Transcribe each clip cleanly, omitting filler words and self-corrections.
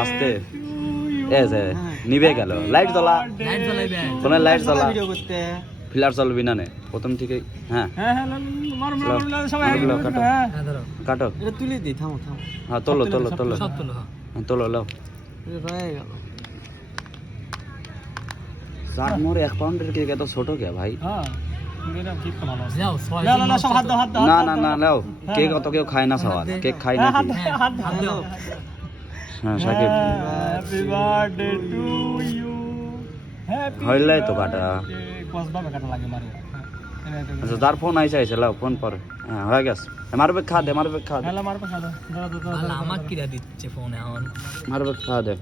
আস্তে নিবে গেল লাইট জ্বলা ফোনে লাইট জ্বলা ফিলার চলবি না নে প্রথম থেকে হ্যাঁ কাটো তুলে দিই থামো থামো হ্যাঁ তোলো তোলো তোলো তোলো লাও চাট মোর 1 পাউন্ডের কেক এত ছোট কে ভাই না না না লাও কেক অত কেউ খায় না সবার কেক খায় না হ্যাঁ সাকিব হইলাই তো কাটা আচ্ছা যার ফোন আইসা আইসা লাও ফোন পরে হ্যাঁ হয়ে গেছে মারবে খা দে মারবে খা দে আমাকে কিরা দিচ্ছে ফোন এখন মারবে খা দে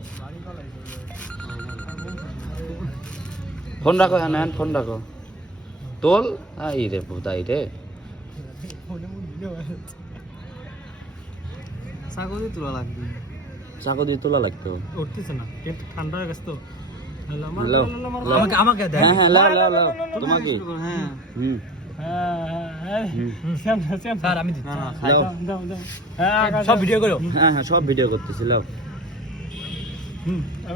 ফোন রাখো হ্যাঁ নেন ফোন রাখো তোল আই রে ভুতাই রে চাকু দিয়ে তোলা লাগবে চাকু দিয়ে তোলা লাগতো উঠতেছে না কিন্তু ঠান্ডা হয়ে গেছে তো আমাকে দে হ্যাঁ হ্যাঁ লাও লাও লাও তোমাকে হ্যাঁ হুম স্যার আমি দিচ্ছি লাও সব ভিডিও করো হ্যাঁ হ্যাঁ সব ভিডিও করতেছি লাও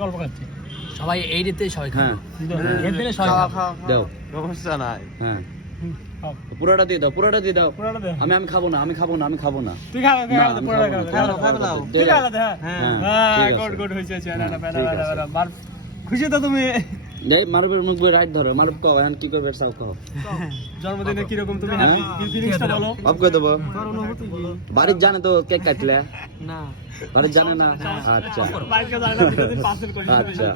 গল্প করছি সবাই এই রিতে সবাই হ্যাঁ এখানে সবাই দাও সমস্যা নাই হ্যাঁ পুরোটা দিয়ে দাও পুরোটা দিয়ে দাও আমি খাবো না আমি খাবো না আমি খাবো না তুই খা পুরোটা খাও দাও ঠিক আছে হ্যাঁ হ্যাঁ গুড গুড হইছে মার খুশি তো তুমি যাই মারবের মুখ বই রাইট ধরো মারব কও এখন কি করবে চাও কও জন্মদিনে কি রকম তুমি হ্যাপি ফিলিংসটা বলো অফ করে দেবো বাড়ির জানে তো কেক কাটলে না বাড়ির জানে না আচ্ছা বাইরে জানা না পার্সেল করে আচ্ছা